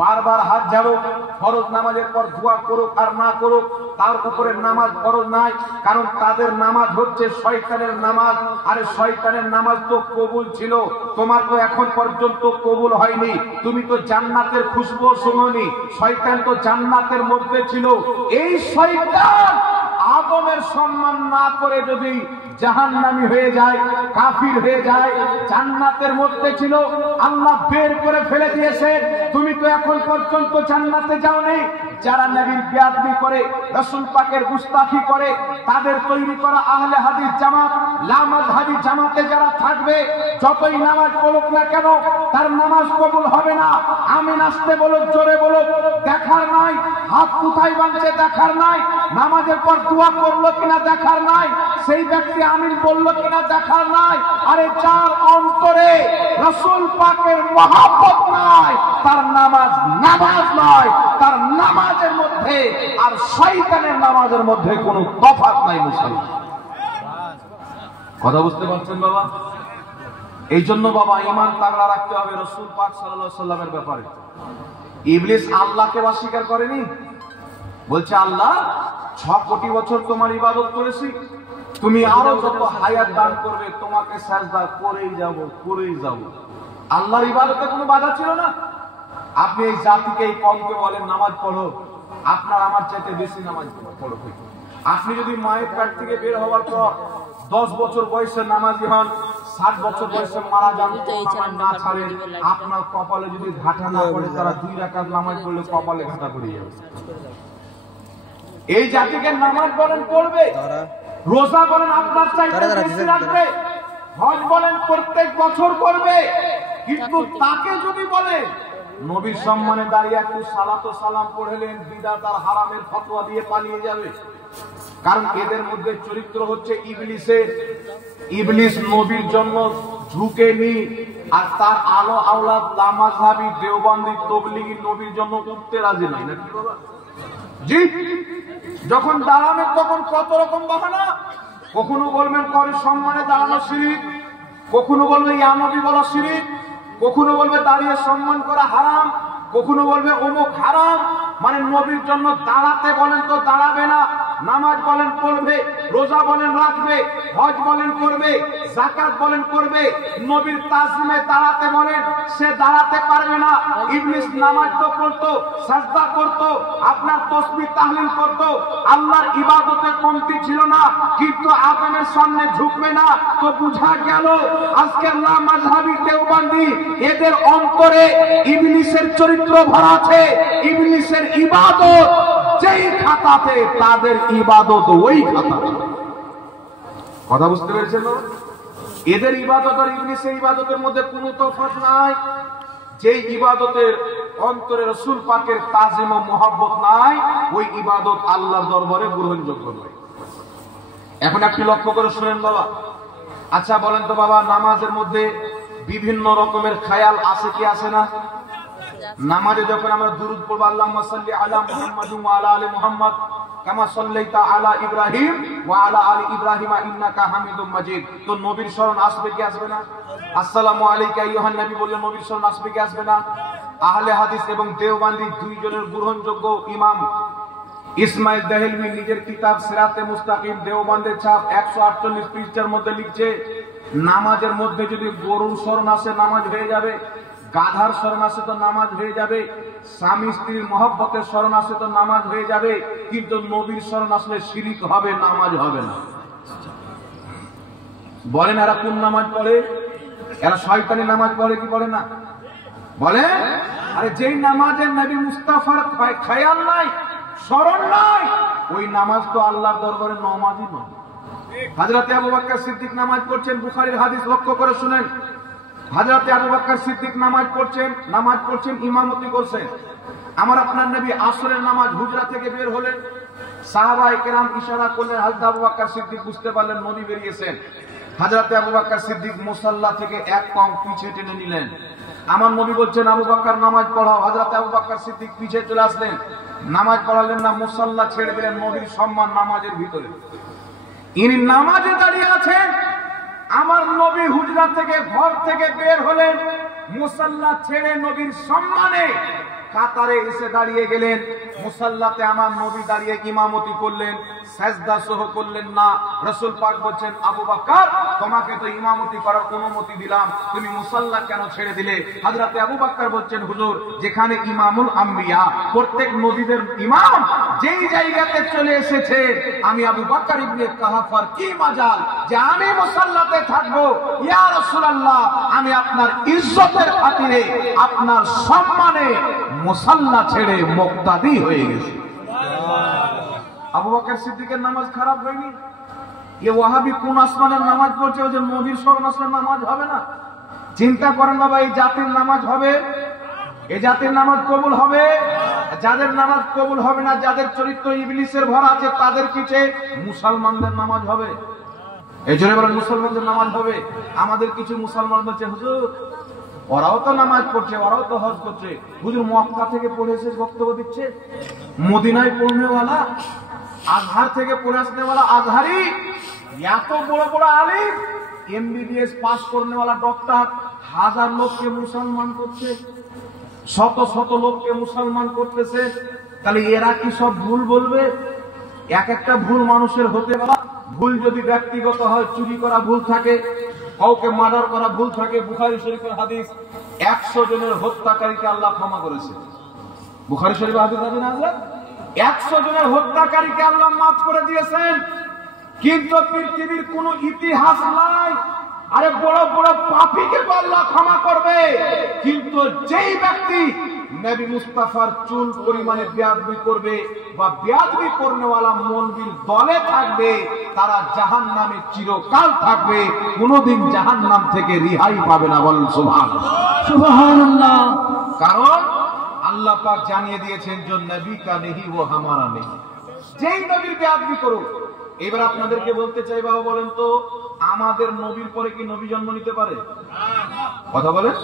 বারবার হাত ঝাড়ো, ফরজ নামাজের পর দোয়া করুক আর না করুক তার উপরে নামাজ ফরজ নাই, কারণ তাদের নামাজ হচ্ছে শয়তানের নামাজ। আরে শয়তানের নামাজ তো কবুল ছিল, তোমার তো এখন পর্যন্ত কবুল হয়নি। তুমি তো জান্নাতের খুশবু শুনোনি, শয়তান তো জান্নাতের মধ্যে ছিল। এই শয়তান আদমের সম্মান না করে যদি জাহান্নামী হয়ে যায়, কাফির হয়ে যায়, জান্নাতের মধ্যে ছিল, আল্লাহ বের করে ফেলে দিয়েছে। তুমি তো এখন পর্যন্ত জান্নাতে যাওনি। যারা নবীর বেয়াদবি করে, রাসূল পাকের গুস্তাখি করে, তাদের তৈরি করা আহলে হাদিস জামাত, লামাযহাবী জামাতে যারা থাকবে, যতই নামাজ পড়ুক না কেন তার নামাজ কবুল হবে না। আমিন আসতে বলুক, জোরে বলুক, দেখার নাই হাত কোথায় বাঁধছে, দেখার নাই নামাজের পর দোয়া করলো কিনা, দেখার নাই সেই ব্যক্তি আমিন বললো কিনা, দেখার নাই। আরে যার অন্তরে রাসূল পাকের মহব্বত নাই তার নামাজ নামাজ নয়, তার নামাজের মধ্যে আর শয়তানের নামাজের মধ্যে কোনো তফাৎ নাই। মুসলমান কথা বুঝতে পারছেন বাবা? এই জন্য বাবা ঈমান তাগড়া রাখতে হবে রাসূল পাক সাল্লাল্লাহু আলাইহি ওয়াসাল্লামের ব্যাপারে। ইবলিস আল্লাহকে অস্বীকার করেনি, বলছে আল্লাহ 6 কোটি বছর তোমার ইবাদত করেছি, তুমি আরো যত হায়াত দান করবে তোমাকে সাজদা করেই যাব। আল্লাহর ইবাদতে কোনো বাধা ছিল না। আপনি এই জাতিকে, এই কমকে বলেন নামাজ পড়ো, আপনার আমার চাইতে বেশি নামাজ পড়ো। আপনি যদি মায়ের পেট থেকে বের হওয়ার পর 10 বছর বয়সে নামাজি হন, 60 বছর বয়সে মারা যান, নামাজ না ছাড়েন, আপনার কপালে যদি ঘাটা না পড়ে, তারা 2 রাকাত নামাজ পড়লে কপালে ঘাটা পড়ে যাবে। এই জাতিকে নামাজ বলেন পড়বে, রোজা বলেন আপনার চাইতে বেশি রাখবে, হজ বলেন প্রত্যেক বছর করবে, কিন্তু তাকে যদি বলে নবীর সম্মানে দাঁড়িয়ে একটু সালাত ও সালাম পড়লেন, বিদআত আর হারামের ফতোয়া দিয়ে পালিয়ে যাবে। কারণ এদের মধ্যে চরিত্র হচ্ছে ইবলিসের। ইবলিস নবীর জন্য ঝুঁকেনি, আর তার আলো আওলাদ লামাযহাবী দেওবন্দি তবলিগী নবীর জন্য উঠতে রাজি নাই। নাকি বাবা? জি, যখন দাঁড়াবেন তখন কত রকম বাহানা। কখনো বলবেন করে সম্মানে দাঁড়ানো শিরক, কখনো বলবে ইয়া নবী বলা শিরক, কখনো বলবে দাঁড়িয়ে সম্মান করা হারাম, কখনো বলবে অমুক হারাম। মানে নবীর জন্য দাঁড়াতে বলেন তো দাঁড়াবে না, নামাজ বলেন পড়বে, রোজা বলেন রাখবে, হজ বলেন করবে, যাকাত বলেন করবে, নবীর তাজিমে দাঁড়াতে বলেন সে দাঁড়াতে পারবে না। ইবলিস নামাজ তো পড়তো, সাজদা করতো, আপনার তাসবিহ তাহলিল করতো, আল্লাহর ইবাদতে কমতি ছিল না, কিন্তু আদমের সামনে ঝুঁকবে না। তো বুঝা গেল আজকের লামাযহাবী দেওবন্দি এদের অন্তরে ইবলিসের চরিত্র ভরা আছে। ইবলিসের ইবাদত যেই খাতাতে, তাদের ইবাদত ওই খাতাতে। কথা বুঝতে পেরেছেন? এদের ইবাদত আর ইবলিসের ইবাদতের মধ্যে কোনো তফাৎ নাই। যে ইবাদতের অন্তরে রাসূল পাকের তাজিম ও মুহাব্বত নাই, ওই ইবাদত আল্লাহর দরবারে গ্রহণযোগ্য নয়। এখন একটু লক্ষ্য করে শুনেন বাবা। আচ্ছা বলেন তো বাবা, নামাজের মধ্যে বিভিন্ন রকমের খেয়াল আছে কি আছে না? নামাজে যখন আমরা দুরূদ পড়ব আল্লাহুম্মা সাল্লি আলা মুহাম্মাদ ওয়া আলা আলি মুহাম্মাদ কামা সাল্লাইতা আলা ইব্রাহিম ওয়া আলা আলি ইব্রাহিম ইন্নাকা হামিদুম মাজিদ, তো নবীর শরণ আসবে কি আসবে না? আসসালামু আলাইকা আইয়ুহান নবী বললে নবীর শরণ আসবে কি আসবে না? আহলে হাদিস এবং দেওবন্দি দুইজনের গ্রহণযোগ্য ইমাম ইসমাইল দেহলভী নিজের কিতাব সিরাতে মুস্তাকিম দেওবন্দের ছাপ 148 পৃষ্ঠার মধ্যে লিখছে, নামাজের মধ্যে যদি গরুর শরণ আসে নামাজ হয়ে যাবে, গাধার শরণ আসে তো নামাজ হয়ে যাবে, স্বামী স্ত্রীর মহব্বতের শরণ আসে তো নামাজ হয়ে যাবে, কিন্তু নবীর শরণ আসলে শিরিক হবে, নামাজ হবে না। বলেন এরা কোন নামাজ পড়ে? এরা শয়তানি নামাজ পড়ে কি পড়ে না? বলে আরে যেই নামাজের নবী মুস্তাফার খেয়াল নাই, স্মরণ নাই, ওই নামাজ তো আল্লাহর দরবারে নামাজই নয়। হযরতে আবু বকর সিদ্দিক নামাজ পড়ছেন, বুখারীর হাদিস লক্ষ্য করে শুনেন। হযরতে আবু বকর সিদ্দিক নামাজ পড়ছেন, ইমামতি করছেন। আমার আপনার নবী আসরের নামাজ হুজরা থেকে বের হলেন, সাহাবায়ে কেরাম ইশারা করলেন, হযরত আবু বকর সিদ্দিক বুঝতে পারলেন নবী বেরিয়েছেন। হযরতে আবু বকর সিদ্দিক মুসাল্লা থেকে এক পাও পিছে টেনে নিলেন। আমার নবী বলছেন আবু বকর নামাজ পড়াও। হযরতে আবু বকর সিদ্দিক পিছে চলে আসলেন, নামাজ পড়ালেন না, মুসাল্লা ছেড়ে দিলেন। নবীর সম্মান নামাজের ভিতরে, ইনি নামাজে দাঁড়িয়ে আছেন। আমার নবী হুজরা থেকে ঘর থেকে বের হলেন, মুসাল্লা ছেড়ে নবীর সম্মানে কাতারে এসে দাঁড়িয়ে গেলেন। মুসাল্লাতে আমার নবী দাঁড়িয়ে ইমামতি করলেন, সাজদা সহ করলেন না। রাসূল পাক বলছেন আবু বকর তোমাকে তো ইমামতি করার অনুমতি দিলাম, তুমি মুসাল্লা কেন ছেড়ে দিলে? হযরতে আবু বকর বলছেন হুজুর, যেখানে ইমামুল আম্বিয়া প্রত্যেক নবীদের ইমাম যেই জায়গাতে চলে এসেছে, আমি আবু বকর ইবনে কাহাফার কি মাজাল যে আমি মুসাল্লাতে থাকবো? ইয়া রাসূলুল্লাহ, আমি আপনার ইজ্জতের খাতিরে আপনার সম্মানে মুসাল্লা ছেড়ে মুক্তাদি হয়ে গেছে। আবু বকর সিদ্দিকের নামাজ খারাপ হয়নি। এ ওয়াহাবি কোন আসমানের নামাজ পড়ছে যে নবীর শরণ আসলে নামাজ হবে না? চিন্তা করেন বাবা, এই জাতির নামাজ হবে, এই জাতির নামাজ কবুল হবে। যাদের নামাজ কবুল হবে না, যাদের চরিত্র ইবলিসের ভরা আছে, তাদের পিছে মুসলমানদের নামাজ হবে। এই জন্য বলেন মুসলমানদের নামাজ হবে। আমাদের কিছু মুসলমান বলছে হুজুর ওরাও তো নামাজ পড়ছে, ওরাও তো হজ করছে, হুজুর মক্কা থেকে পড়ে এসে বক্তব্য দিচ্ছে, মদিনায় পড়নেওয়ালা, আজহার থেকে পড়ে আসনেওয়ালা আজহারি, এত বড় বড় আলিম, এমবিবিএস পাস করনেওয়ালা ডক্টর হাজার লোককে মুসলমান করছে, শত শত লোককে মুসলমান করতেছে। তাহলে এরা কি সব ভুল বলবে? এক একটা ভুল মানুষের হতে পারে। ভুল যদি ব্যক্তিগত হয়, চুরি করা ভুল থাকে, কাউকে মার্ডার করা ভুল থাকে। বুখারী শরীফের হাদিস, 100 জনের হত্যাকারীকে আল্লাহ ক্ষমা করেছে। বুখারী শরীফের হাদিস আছে না? 100 জনের হত্যাকারীকে আল্লাহ মাফ করে দিয়েছেন। কিন্তু পৃথিবীর কোন ইতিহাস নাই আরে বড় বড় পাপীকে আল্লাহ ক্ষমা করবে, কিন্তু যেই ব্যক্তি নবী মুস্তাফার চুল পরিমাণে বেয়াদবি করবে বা বেয়াদবি করনেওয়ালা মৌলবীর দলে থাকবে, তারা জাহান্নামে চিরকাল থাকবে, কোনদিন জাহান্নাম থেকে রেহাই পাবে না। বলেন সুবহানাল্লাহ, সুবহানাল্লাহ। কারণ আল্লাহ পাক জানিয়ে দিয়েছেন যে নবী কা নেহি ও হামারা নেই। যেই নবীর বেয়াদবি করুক। এবার আপনাদেরকে বলতে চাই বাবা, বলেন তো আমাদের নবীর পরে কি নবী জন্ম নিতে পারে? কথা বলেন।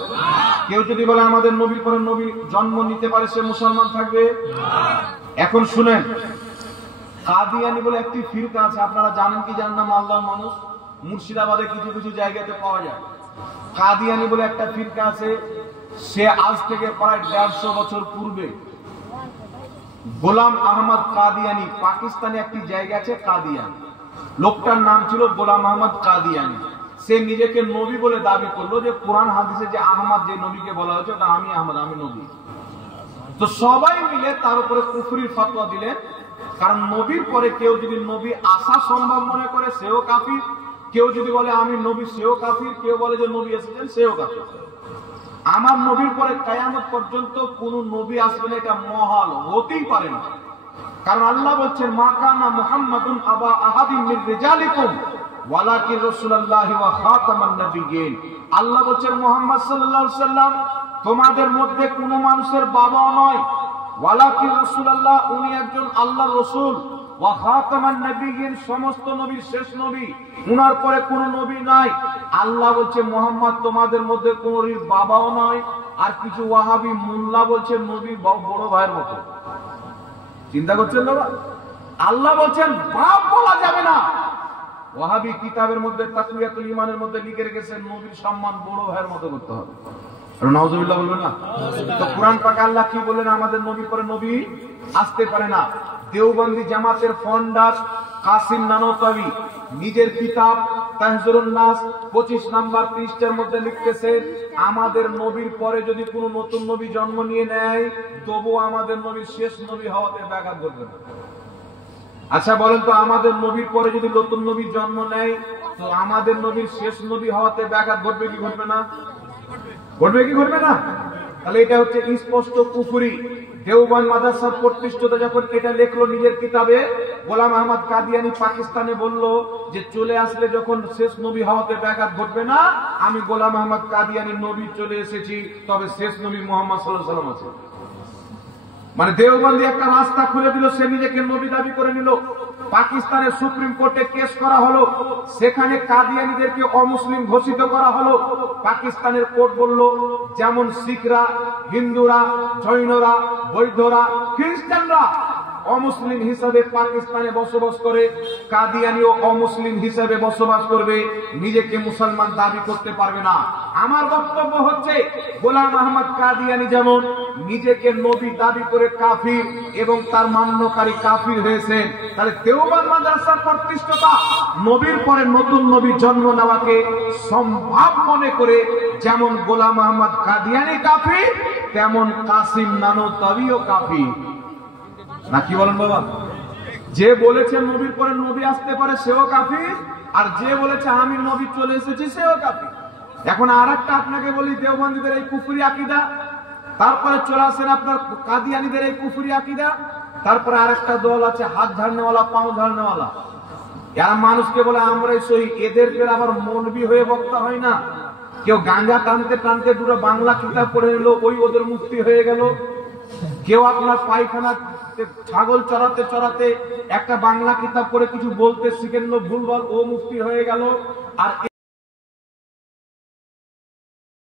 কেউ যদি বলে আমাদের নবীর পরে নবী জন্ম নিতে পারে, সে মুসলমান থাকবে? এখন শুনেন, কাদিয়ানি বলে একটি ফিরকা আছে, আপনারা জানেন কি জানেন না? মালদার মানুষ, মুর্শিদাবাদে কিছু কিছু জায়গাতে পাওয়া যায়। কাদিয়ানি বলে একটা ফিরকা আছে, সে আজ থেকে প্রায় 150 বছর পূর্বে গোলাম আহমদ কাদিয়ানি, পাকিস্তানে একটি জায়গা আছে কাদিয়ান, লোকটার নাম ছিল গোলাম আহমদ কাদিয়ানি। সে নিজেকে নবী বলে দাবি করলো যে কোরআন হাদিসে যে আহমদ যে নবীকে বলা হয়েছে ওটা আমি আহমদ, আমি নবী। তো সবাই মিলে তার উপরে কুফরির ফতোয়া দিলেন, কারণ নবীর পরে কেউ যদি নবী আসা সম্ভব মনে করে সেও কাফির, কেউ যদি বলে আমি নবী সেও কাফির, কেউ বলে যে নবী এসেছেন সেও কাফির। আমার নবীর পরে কিয়ামত পর্যন্ত কোন নবী আসবে না, এটা মহাল, হতেই পারে না। কারণ আল্লাহ বলছেন মা কানা মুহাম্মাদুন আবা আহাদিন মির রিজালিকুম ওয়ালাকিন রাসূলুল্লাহি ওয়া খাতামান নাবিয়্যিন। আল্লাহ বলছেন মুহাম্মদ সাল্লাল্লাহু আলাইহি সাল্লাম তোমাদের মধ্যে কোন মানুষের বাবা নয়, ওয়ালাকিন রাসূলুল্লাহ, উনি একজন আল্লাহর রাসূল, ওয়া খাতামান নবিয়্যিন, সমস্ত নবীর শেষ নবী, উনার পরে কোন নবী নাই। আল্লাহ বলছে মুহাম্মদ তোমাদের মধ্যে কোন বাবাও নয়। আর কিছু ওয়াহাবি মোল্লা বলছে নবী বড় ভাইয়ের মতো। চিন্তা করছেন বাবা? আল্লাহ বলছেন বাপ বলা যাবে না। ওয়াহাবি কিতাবের মধ্যে তাকওয়াতুল ঈমানের মধ্যে লিখে রেখেছেন নবীর সম্মান বড় ভাইয়ের মতো করতে হবে। আর নাউজুবিল্লাহ বলবেন না? তো কোরআন পাকে আল্লাহ কি বলেন? আমাদের নবী পরে নবী আসতে পারে না। দেওবন্দি জামাতের ফাউন্ডার কাসিম নানতাবি নিজের কিতাব তাহজিরুন নাস 25 নম্বর পৃষ্ঠার মধ্যে লিখতেছেন, আমাদের নবীর পরে যদি কোনো নতুন নবী জন্ম নিয়ে নেয় তবু আমাদের নবীর শেষ নবী হওয়াতে ব্যাঘাত ঘটবে না। আচ্ছা বলেন তো, আমাদের নবীর পরে যদি নতুন নবী জন্ম নেয় তো আমাদের নবীর শেষ নবী হওয়াতে ব্যাঘাত ঘটবে কি ঘটবে না? ঘটবে কি ঘটবে না? তাহলে এটা হচ্ছে স্পষ্ট কুফরি। দেওবন্দ মাদ্রাসার প্রতিষ্ঠাতা যখন এটা লিখলো নিজের কিতাবে, গোলাম আহমদ কাদিয়ানী পাকিস্তানে বলল যে চলে আসলে যখন শেষ নবী হওয়াতে ব্যাঘাত ঘটবে না, আমি গোলাম আহমদ কাদিয়ানী নবী চলে এসেছি, তবে শেষ নবী মুহাম্মদ সাল্লাল্লাহু আলাইহি ওয়াসাল্লাম আছে। মানে দেওবন্দি একটা রাস্তা খুলে দিল, সে নিজেকে নবী দাবি করে নিল। পাকিস্তানের সুপ্রিম কোর্টে কেস করা হলো, সেখানে কাদিয়ানীদেরকে অমুসলিম ঘোষিত করা হলো। পাকিস্তানের কোর্ট বলল যেমন শিখরা, হিন্দুরা, জৈনরা, বৌদ্ধরা, খ্রিস্টানরা অমুসলিম হিসাবে পাকিস্তানে বসবাস করে, কাদিয়ানীও অমুসলিম হিসাবে বসবাস করবে, নিজেকে মুসলমান দাবি করতে পারবে না। আমার বক্তব্য হচ্ছে গোলাম আহমদ কাদিয়ানী যেমন নিজেকে নবী দাবি করে কাফির এবং তার মান্যকারী কাফির হয়েছে, তাহলে দেওবন্দ মাদ্রাসার প্রতিষ্ঠাতা নবীর পরে নতুন নবী জন্ম নেওয়াকে সম্ভব মনে করে যেমন গোলাম আহমদ কাদিয়ানী কাফির, তেমন কাসিম নানতাবিও কাফির। না কি বলেন বাবা? যে বলেছে নবীর পরে নবী আসতে পারে সেও কাফির, আর যে বলেছে আমি নবী চলে এসেছি সেও কাফির। এখন আরেকটা আপনাকে বলি, দেওবন্দীদের এই কুফরি আকীদা, তারপরে চলে আসেন আপনার কাদিয়ানীদের এই কুফরি আকীদা, তারপরে আরেকটা দল আছে হাত ঝাড়নেওয়ালা, পাও ঝাড়নেওয়ালা। এরা মানুষকে বলে আমরাই সহি, এদের ফের আবার মৌলবি হয়ে বক্তা হয় না। কেউ গাঁজা টানতে টানতে দুটো বাংলা কিতাব পড়ে নিল, ওই ওদের মুক্তি হয়ে গেল। কেউ আপনার পায়খানা ছাগল চড়াতে চড়াতে একটা বাংলা কিতাব পড়ে কিছু বলতে শিখে নিল ভুলভাল, ও মুফতি হয়ে গেল। আর